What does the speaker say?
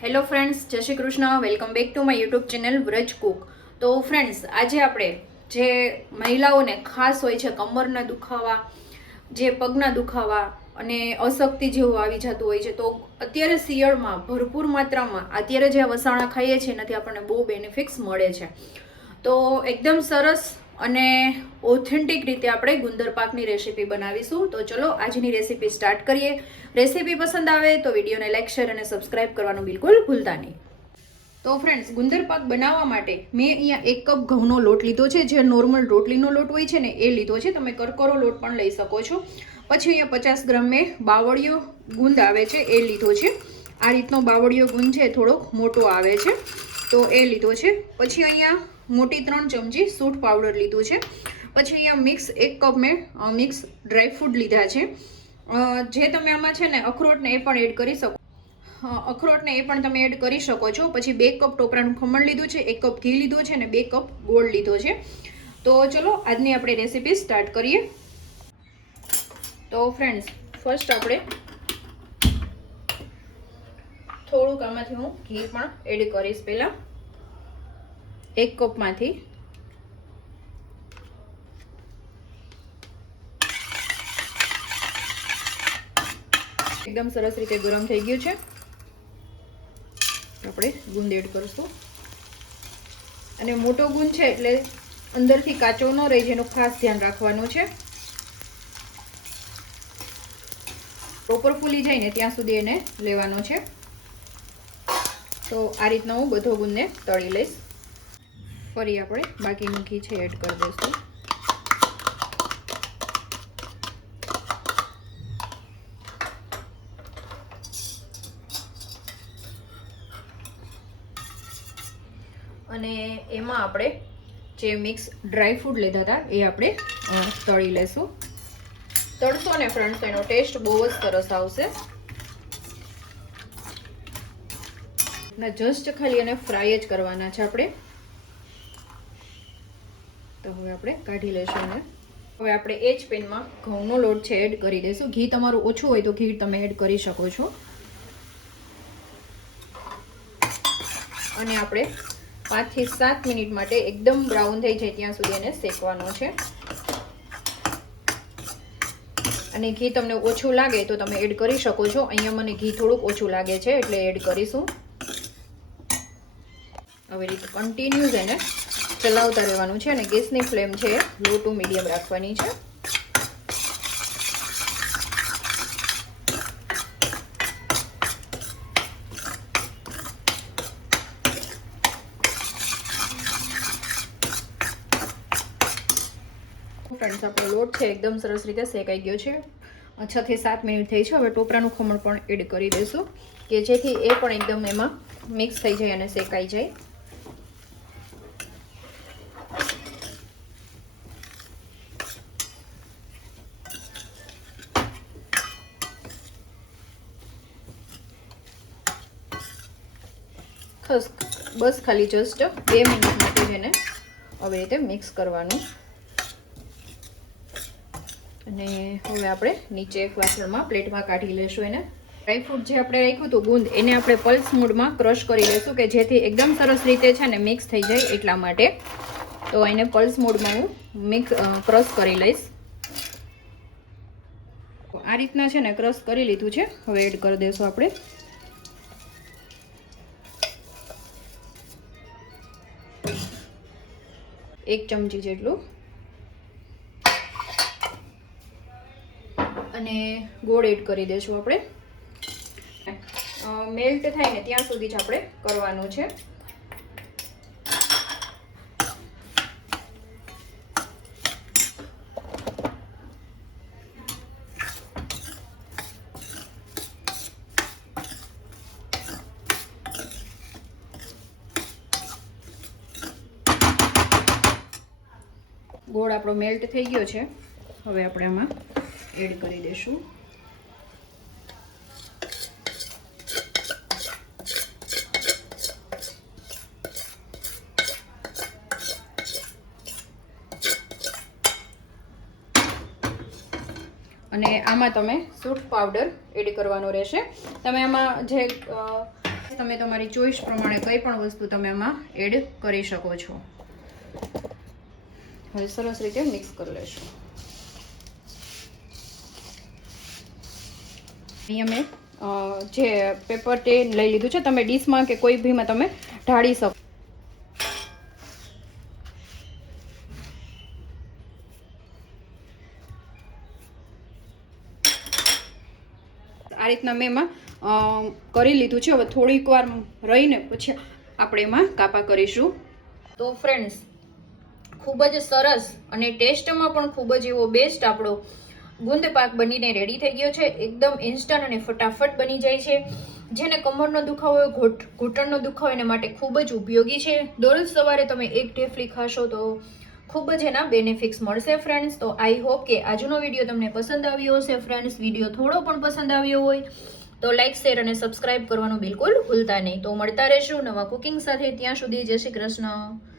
Hello friends Jai Shri Krishna. Welcome back to my YouTube channel Vraj cook તો friends આજે આપણે જે મહિલાઓને ખાસ હોય છે કમરના દુખાવા, જે પગના દુખાવા અને અશક્તિ જેવું આવી જતું હોય છે, તો અત્યારે શિયાળમાં ભરપૂર માત્રામાં અત્યારે જે વસાણા ખાઈએ છીએ, એનાથી આપણને બહુ બેનિફિટ્સ મળે છે. તો એકદમ સરસ અને ઓથેન્ટિક રીતે આપણે ગુંદર પાકની રેસીપી બનાવીશું. તો ચલો, આજની રેસીપી સ્ટાર્ટ કરીએ. રેસીપી પસંદ આવે તો વિડીયોને લાઇક શેર અને સબસ્ક્રાઇબ કરવાનું બિલકુલ ભૂલતા નહીં. તો ફ્રેન્ડ્સ ગુંદર પાક બનાવવા માટે મેં અહીંયા એક કપ ઘઉંનો લોટ લીધો છે. જે નોર્મલ રોટલીનો લોટ હોય છે ને, એ લીધો છે. તમે કરકરો લોટ પણ લઈ શકો છો. પછી અહીંયા પચાસ ગ્રામ મેં બાવળિયો ગુંદ આવે છે, એ લીધો છે. આ રીતનો બાવળિયો ગુંદ છે, થોડોક મોટો આવે છે. તો એ લીધો છે. પછી અહીંયા મોટી ત્રણ ચમચી સૂટ પાવડર લીધું છે. પછી અહીંયા મિક્સ, એક કપ મેં મિક્સ ડ્રાય ફ્રૂટ લીધા છે. જે તમે આમાં છે ને અખરોટને એ પણ એડ કરી શકો. અખરોટને એ પણ તમે એડ કરી શકો છો. પછી બે કપ ટોપરાનું ખમણ લીધું છે, એક કપ ઘી લીધું છે અને બે કપ ગોળ લીધો છે. તો ચલો, આજની આપણે રેસીપી સ્ટાર્ટ કરીએ. તો ફ્રેન્ડ્સ ફર્સ્ટ આપણે થોડુંક આમાંથી હું ઘી પણ એડ કરીશ પહેલાં. એક કપમાંથી. એકદમ સરસ રીતે ગરમ થઈ ગયું છે. આપણે ગુંદ એડ કરીશું. અને મોટો ગુંદ છે એટલે અંદરથી કાચો ન રહે, જેનું ખાસ ધ્યાન રાખવાનું છે. પ્રોપર ફૂલી જાય ને ત્યાં સુધી એને લેવાનો છે. તો આ રીતના હું બધો ગુંદને તળી લઈશ. ફરી આપણે બાકીનું ઘી છે એડ કરી દઈશું. અને એમાં આપણે જે મિક્સ ડ્રાય ફ્રૂટ લીધા હતા એ આપણે તળી લેશું તળશો ને ફ્રેન્ડ્સ, એનો ટેસ્ટ બહુ જ સરસ આવશે. ના, જસ્ટ ખાલી એને ફ્રાય જ કરવાના છે આપણે. તો હવે આપણે કાઢી લઈશું એને. હવે આપણે એ જ પેનમાં ઘઉંનો લોટ છે, એડ કરી દઈશું. ઘી તમારું ઓછું હોય તો ઘી તમે એડ કરી શકો છો. અને આપણે પાંચથી સાત મિનિટ માટે એકદમ બ્રાઉન થઈ જાય ત્યાં સુધી એને શેકવાનો છે. અને ઘી તમને ઓછું લાગે તો તમે એડ કરી શકો છો. અહીંયા મને ઘી થોડુંક ઓછું લાગે છે એટલે એડ કરીશું. આવી રીતે કન્ટિન્યુઝ એને ચલાવતા રહેવાનું છે અને ગેસની ફ્લેમ છે લો ટુ મીડિયમ રાખવાની છે. ફ્રેન્ડ્સ આપણો લોટ છે એકદમ સરસ રીતે શેકાઈ ગયો છે. છ થી સાત મિનિટ થઈ છે. હવે ટોપરાનું ખમણ પણ એડ કરી દઈશું કે જેથી એ પણ એકદમ એમાં મિક્સ થઈ જાય અને શેકાઈ જાય. ખસ બસ ખાલી જસ્ટ બે મિનિટ માટે જેને આવી રીતે મિક્સ કરવાનું. અને હવે આપણે નીચે એક વાસણમાં પ્લેટમાં કાઢી લેશું એને. ડ્રાયફ્રૂટ જે આપણે રાખ્યું હતું, ગુંદ, એને આપણે પલ્સ મૂડમાં ક્રશ કરી લઈશું કે જેથી એકદમ સરસ રીતે છે ને મિક્સ થઈ જાય એટલા માટે. તો એને પલ્સ મૂડમાં હું મિક્સ ક્રશ કરી લઈશ. આ રીતના છે ને ક્રશ કરી લીધું છે. હવે એડ કરી દઈશું આપણે. એક ચમચી જેટલું. અને ગોળ એડ કરી દઈશું આપણે. મેલ્ટ થાય ને ત્યાં સુધી જ આપણે કરવાનું છે. ગોળ આપણો મેલ્ટ થઈ ગયો છે. હવે આપણે આમાં એડ કરી દઈશું. અને આમાં તમે સૂટ પાવડર એડ કરવાનો રહેશે. તમે આમાં જે તમે તમારી ચોઈસ પ્રમાણે કંઈ પણ વસ્તુ તમે આમાં એડ કરી શકો છો. હવે સરસ રીતે મિક્સ કરી લેશું અહીં અમે જે પેપર તે લઈ લીધું છે તમે ડીશમાં કે કોઈ ભીમાં તમે ઢાળી શકો આ રીતના મેં એમાં કરી લીધું છે હવે થોડીક વાર રહીને પછી આપણે એમાં કાપા કરીશું તો ફ્રેન્ડ્સ ખૂબ જ સરસ અને ટેસ્ટમાં પણ ખૂબ જ એવો બેસ્ટ આપણો ગુંદ પાક બનીને રેડી થઈ ગયો છે. એકદમ ઇન્સ્ટન્ટ અને ફટાફટ બની જાય છે. જેને કમરનો દુખાવો હોય, ઘૂંટ, ઘૂંટણનો દુખાવો એના માટે ખૂબ જ ઉપયોગી છે. દરરોજ સવારે તમે એક ઢેફલી ખાશો તો ખૂબ જ એના બેનિફિટ્સ મળશે ફ્રેન્ડ્સ તો આઈ હોપ કે આજનો વીડિયો તમને પસંદ આવ્યો હશે ફ્રેન્ડ્સ વીડિયો થોડો પણ પસંદ આવ્યો હોય તો લાઇક શેર અને સબસ્ક્રાઇબ કરવાનું બિલકુલ ભૂલતા નહીં. તો મળતા રહેશું નવા કુકિંગ સાથે. ત્યાં સુધી જય શ્રી કૃષ્ણ.